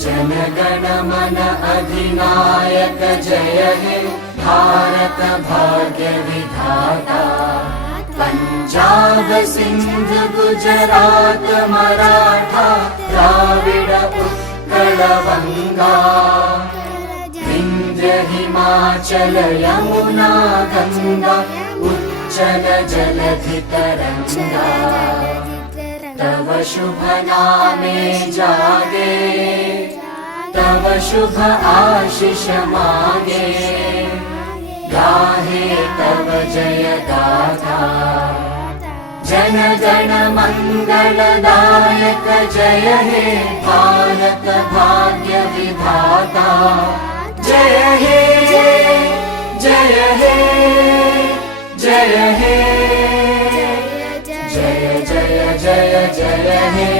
जनगण मन अधिनायक जय हे भारत भाग्य विधाता। पंजाब सिंध गुजरात मराठा द्राविड उत्कल बंगा। विंध्य हिमाचल यमुना गंगा उच्चल जलधि तरंगा। तव शुभ नामे जागे तव शुभ आशीष मागे। गाहे तव जय गाथा जन गण मंगलदायक जय हे भारत भाग्य विधाता। जय हे जय हे जय हे जय जय जय जय हे।